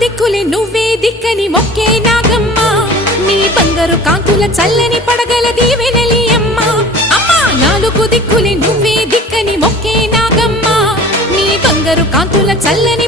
దిక్కులే నువ్వే దిక్కని మొక్కే నాగమ్మ నీ బంగారు కాంతుల చల్లని పడగల దీవెనలి అమ్మ అమ్మా నాలుగు దిక్కులే నువ్వే దిక్కని మొక్కే నాగమ్మ నీ బంగారు కాంతుల చల్లని